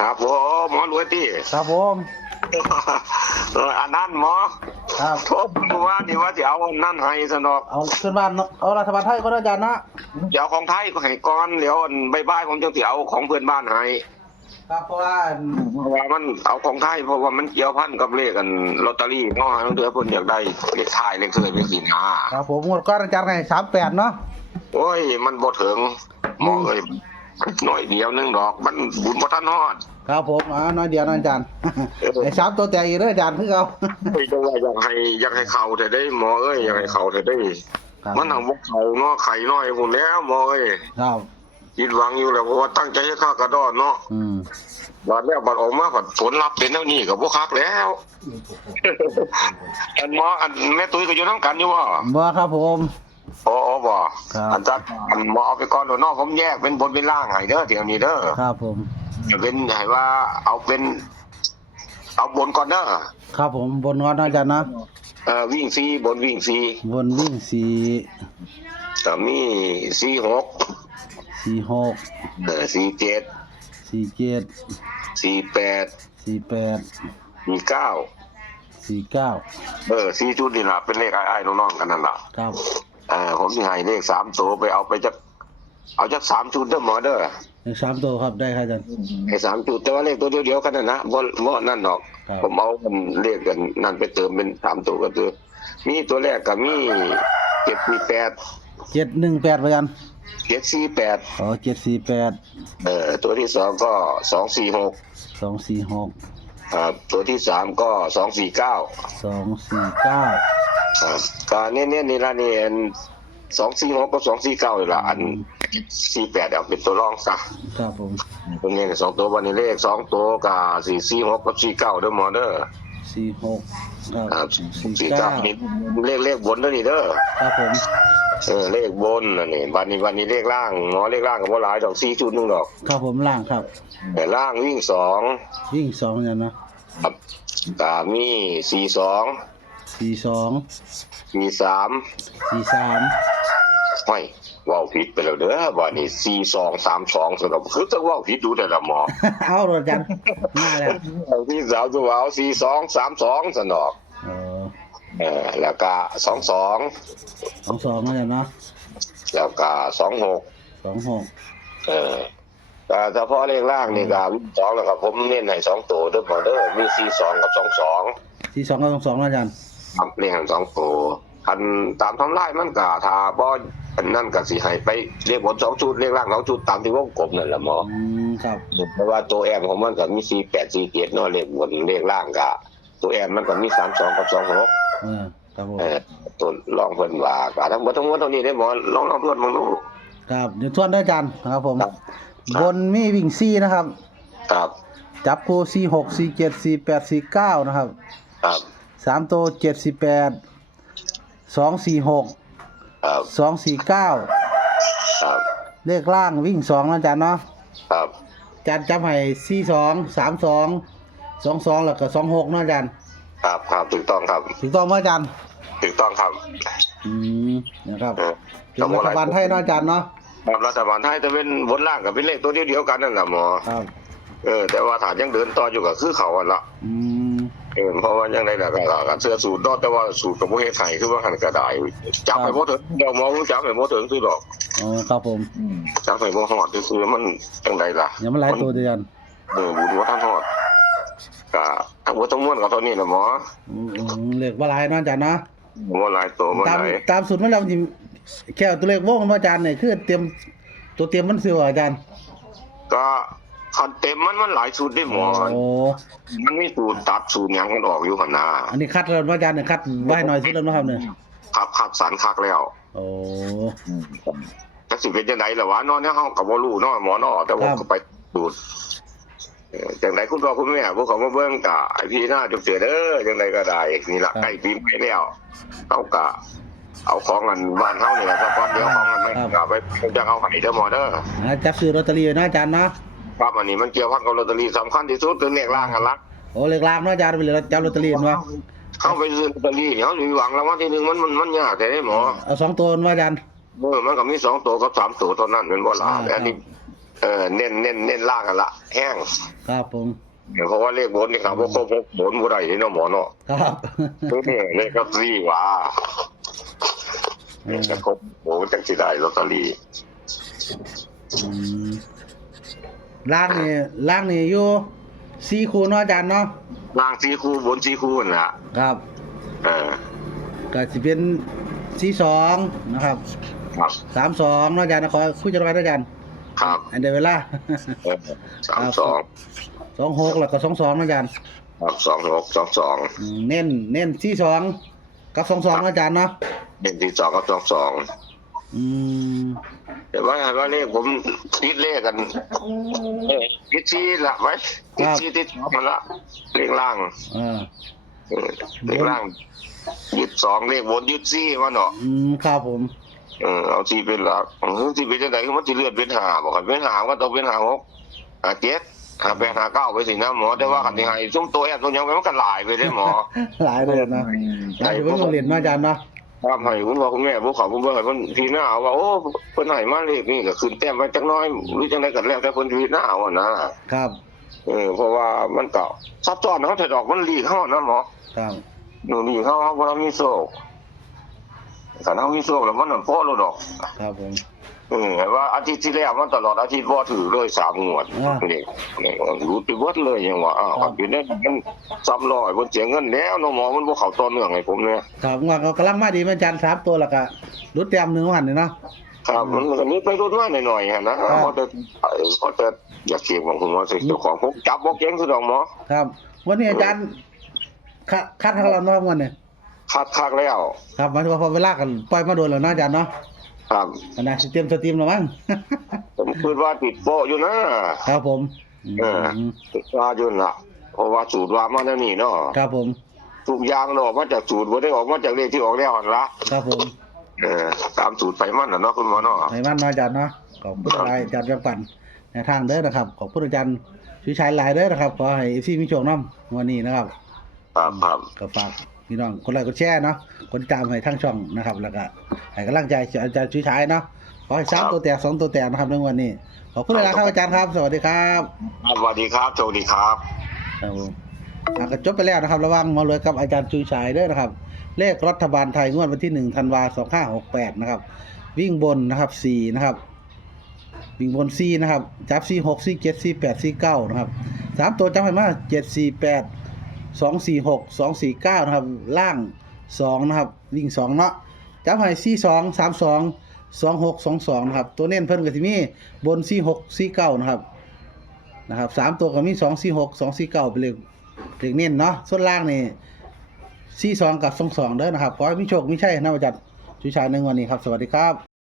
ครับผมหมอรวยที่ ครับผม อันนั้นหมอ ครับ โทษว่านี่ว่าจะเอาอันนั่นให้สนอก เอาขึ้นบ้านเนาะเอารัฐบาลไทยก็ได้อาจารย์นะ จะเอาของไทยก็ให้ก่อนเดี๋ยวอันบ่ายๆผมจะเอาของเพื่อนบ้านให้ ครับเพราะว่า เพราะว่ามันเอาของไทยเพราะว่ามันเกี่ยวพันกับเลขกันลอตเตอรี่เนาะให้เดือเพิ่นอยากได้เลขท้ายเลขเท่าไหร่เป็นสินหา ครับผมงวดก้อนอาจารย์ให้38เนาะ โอ้ยมันบ่ถึงหมอเอ้ยหน่อยเดียวนึงดอกมันบุญบ่ทันฮอด ครับผมน้อยเดียวนะอาจารย์ไอ้3ตัวแตกอีกเด้ออาจารย์คือเอา ไม่ต้องว่าอยากให้เข้าแต่ได้หมอเอ้ยอยากให้เข้าแต่ได้ ครับ มันทางบ่เข้าเนาะไข่น้อยพุ่นแล้วหมอเอ้ย ครับ คิดหวังอยู่แล้วเพราะว่าตั้งใจให้ข้ากระดอนเนาะ บัดแล้วบัดออกมาผลลัพธ์เป็นเท่านี้ก็บ่คักแล้ว อันหมออันแม่ตุ้ยก็อยู่นำกันอยู่บ่ บ่ครับผม อ๋อบ่ ครับ อันจัดอันหมอเอาไปก่อนเนาะผมแยกเป็นบนเป็นล่างให้เด้อเดี๋ยวนี้เด้อ ครับผม จะเป็นให้ว่าเอาบนก่อนเด้อ ครับผมบนนอนนะอาจารย์นะ วิ่ง4บนวิ่ง4บนวิ่งก็มี46 46 47 47 48 48 49 49 4ชุดนี่ล่ะเป็นเลขอ้ายๆน้องๆกันนั่นล่ะ ครับ ผมสิให้เลข3ตัวไปเอาจัก3ชุดเด้อหมอเด้อ เลข3ตัวครับได้ครับอาจารย์ ให้3ชุดแต่ว่าเลขตัวเดียวกันนั่นนะบ่นั่นดอก ครับ ผมเอามันเลขกันนั่นไปเติมเป็น3ตัวก็คือมีตัวแรกก็มี748 718อาจารย์ 748 อ๋อ748 ตัวที่2ก็246 246ครับตัวที่3ก็249 249ก็เน้นๆนี่ล่ะนี่อัน246กับ249นี่ล่ะอัน48เอาเป็นตัวรองซะ ครับผม ตัวนี้2ตัววันนี้เลข2ตัวก็446กับ49เด้อหมอเด้อ 46ครับ 49นี่เลขบนเด้อนี่เด้อ ครับผม เลขบนน่ะนี่วันนี้เลขล่างหมอเลขล่างก็บ่หลายดอก4ชุดนึงดอก ครับผมล่างครับ แต่ล่างวิ่ง2วิ่ง2เนี่ยนะครับ ก็มี42 42 43 43 ห้อยเว้าผิดไปแล้วเด้อบัดนี้4232สำหรับคือต้องเว้าผิดดูได้ละหมอ เอาโดดจันมาแล้ว ที่สาวตัวเอา4232สนอก เออ แล้วก็22 22เนี่ยเนาะ แล้วก็26 26แต่เฉพาะเลขล่างนี่ก็2แล้วก็ผมเน้นให้2ตัวเด้อบ่เด้อมี42กับ22 42กับ22นะอาจารย์ ครับเรียง2ตัวอันตามทำลายมันก็ถ้าบ่อันนั้นก็สิให้ไปเลขบน2ชุดเลขล่าง2ชุดตามที่วงกลมนั่นแหละหมอ ครับ เพราะว่าตัวแอมของมันก็มี48 47เนาะเลขบนเลขล่างก็ตัวแอมมันก็มี32กับ26ครับผม ตัวรองเพิ่นว่าก็ทั้งหมดเท่านี้ได้หมอลองทวนมึงดู ครับเดี๋ยวทวนด้วยอาจารย์ครับผม ครับ บนมีวิ่ง4นะครับ ครับ จับคู่46 47 48 49นะครับ ครับ 3ตัว78 246 ครับ 249ครับ เลขล่างวิ่ง2นะอาจารย์เนาะ ครับ อาจารย์จับให้42 32 22แล้วก็26นะอาจารย์ ครับถูกต้องครับ ถูกต้องไหมอาจารย์ ถูกต้องครับ นะครับ เออ เป็นรัฐบาลไทยนะอาจารย์เนาะ ครับรัฐบาลไทยจะเป็นบนล่างก็เป็นเลขตัวเดียวกันนั่นแหละหมอ ครับ แต่ว่าถ้ายังเดินต่ออยู่ก็คือเขาอ่ะละ อืม เพราะว่ายังได้แล้วก็เสื้อสูตรเนาะแต่ว่าสูตรกับบ่เฮ็ดให้คือว่าหันก็ได้จับให้บ่ถึงเดี๋ยวหมอจับให้บ่ถึงคือดอก อ๋อครับผม จับให้บ่ฮอดคือมันจังไดล่ะ ยังมันหลายตัวเดือน บุญว่าท่านฮอดก็ทั้งหมดทั้งมวลก็เท่านี้ล่ะหมอ เลขว่าหลายเนาะอาจารย์เนาะ บ่หลายตัวบ่ ตาม หลาย ตามสูตรมันแล้วจริงแค่ตัวเลขวงของอาจารย์เนี่ยคือเตรียมตัวเตรียมมันซื้อว่าอาจารย์ ก็คันเต็มมันหลายสูตรได้หมอ โอ้ มันมีสูตรตัดสูตรหยังมันออกอยู่หั่นน่ะ อันนี้คัดแล้วว่าอาจารย์เนี่ยคัดไว้หน่อยสุดแล้วเนาะครับเนี่ย คัดสรรคักแล้ว โอ้ จักสิเป็นจังไดล่ะวะเนาะเนี่ยเฮาก็บ่รู้เนาะหมอเนาะแต่ว่าก็ไปสูตรจังไดคุณพ่อคุณแม่พวกเขามาเบิ่งก็ไอ้พี่หน้าจุกเสือเด้อจังไดก็ได้นี่ล่ะใกล้ปีใหม่แล้วเฮาก็เอาของอันบ้านเฮานี่ล่ะซะก่อนเดี๋ยวของอันนั้นก็ไปจะเอาให้เด้อหมอเด้อ จับซื้อลอตเตอรี่นะอาจารย์เนาะ ครับอันนี้มันเกี่ยวพันกับลอตเตอรี่สำคัญที่สุดคือเลขล่างกันละ โอ้เลขลางเนาะอาจารย์ไปเลยจับลอตเตอรี่เนาะ เข้าไปซื้อลอตเตอรี่เฮาสิหวังรางวัลที่1มันยากแต่ได้หมอ เอา2ตัวเนาะอาจารย์ มันก็มี2ตัวกับ3ตัวเท่านั้นเป็นบ่ล่ะแต่อันนี้ เน้นล่างกันละแห้ง ครับผม เพราะว่าเลขบนนี่ครับพวกครบบนบ่ได้เนาะหมอเนาะ ครับ นี่เลขก็ซี่ว่า เออ จะครบโอ้จังสิได้ลอตเตอรี่ อืมล่างนี่อยู่4คู่เนาะอาจารย์เนาะ ล่าง4คู่บน4คู่นั่นล่ะ ครับ เออ ก็สิเป็น42นะครับ ครับ 32เนาะอาจารย์นะขอคุยจะไว้นะอาจารย์ ครับ อันเดียวเวลา เออ32 26แล้วก็22เนาะอาจารย์ ครับ26 22เน้น42กับ22เนาะอาจารย์เนาะ เน้นที่2กับ22 อืม แต่ว่าเลขผมติดเลขกันติดชี้ละไว้ติดชี้ติดมันละเลขล่าง เออ เลขล่างยึด2เลขบนยึดซี่มันเนาะ ครับผม เอาที่เป็นหลักที่เป็นจังได๋คือมันสิเลื่อนเป็น5บ่ครับเป็น5ก็ต้องเป็น5 6 5 7 5 8 5 9ไปสินะหมอแต่ว่าคันสิให้ซุ่มตัวแอบตัวหยังมันก็หลายไปเด้หมอ หลายเลยนะหลายอยู่เพิ่นโรงเรียนเนาะอาจารย์เนาะ ครับให้คุณพ่อคุณแม่ผู้เขาผู้เบิ่งให้เพิ่นพี่หน้าว่าโอ้เพิ่นให้มาเลขนี่ก็ขึ้นแต้มไว้จักหน้อยหรือจังได๋ก็แล้วแต่เพิ่นพี่หน้าว่านะครับ เพราะว่ามันก็ซับซ้อนเฮาแต่ดอกมันลีกเฮานะหมอ ครับ หนูนี่เฮาบ่มีโชคคันเฮามีโชคแล้วมันนั่นพอแล้วดอก ครับผม ว่าอาทิตย์ที่แล้วมันตลอดอาทิตย์บ่ถือเลย3งวดนี่รู้ไปเบิดเลยยังว่าอ้าวครับอยู่ในมัน300เพิ่นเสียเงินแล้วเนาะหมอมันบ่เข้าต่อเนื่องให้ผมเนี่ย ครับว่าก็กำลังมาดีมาอาจารย์3ตัวแล้วก็รุดแต้มหนึงว่าหั่นนี่เนาะ ครับมันก็มีไปรุ่นมาหน่อยๆฮะนะพอแต่อยากเก็บของผมว่าสิเจ้าของผมจับบ่เก่งคือดอกหมอ ครับ วันนี้อาจารย์คัดให้เราเนาะวันนี้ คักแล้ว ครับหมายถึงว่าพอเวลากันปล่อยมาโดนแล้วเนาะอาจารย์เนาะ ครับ อันน่ะสิเตรียมสตรีมแล้วมั้ง ผมคิดว่าติดโปะอยู่นะครับ ผม ติดว่าอยู่น่ะเพราะว่าสูตรว่ามาแล้วนี่เนาะ ครับผม ทุกอย่างออกมาจากสูตรบ่ได้ออกมาจากเลขที่ออกแล้วหั่นละ ครับผม ตามสูตรไปมันน่ะเนาะคุณหมอเนาะ ให้มันเนาะอาจารย์เนาะขอบคุณหลายอาจารย์แบ่งปันในทางเด้อนะครับขอบคุณอาจารย์ชูชัยหลายเด้อนะครับขอให้ FC มีโชคนำวันนี้นะครับ ครับ ก็ฝากพี่น้องกดไลค์กดแชร์เนาะกดติดตามให้ทั้งช่องนะครับ แล้วก็ให้กำลังใจอาจารย์ชูชัยเนาะขอให้3ตัวแตก2ตัวแตกนะครับในวันนี้ขอบคุณหลายๆครับอาจารย์ครับสวัสดีครับ สวัสดีครับโชคดีครับ ครับผมก็จบไปแล้วนะครับระหว่างหมอรวยกับอาจารย์ชูชัยเด้อนะครับ เลขรัฐบาลไทยงวดวันที่1ธันวาคม2568นะครับวิ่งบนนะครับ4นะครับวิ่งบน4นะครับจับ4 6 4 7 4 8 4 9นะครับ3ตัวจับให้มา7 4 8 2 4 6 2 4 9นะครับล่าง2นะครับวิ่ง2เนาะจับให้4 2 3 2 2 6 2 2นะครับตัวเน้นเพิ่นก็สิมีบน4 6 4 9นะครับ3ตัวก็มี2 4 6 2 4 9เป็นเลขเน้นเนาะส่วนล่างนี่42กับ22เด้อนะครับขอให้มีโชคมีชัยนะอาจารย์ชูชัยในวันนี้ครับสวัสดีครับ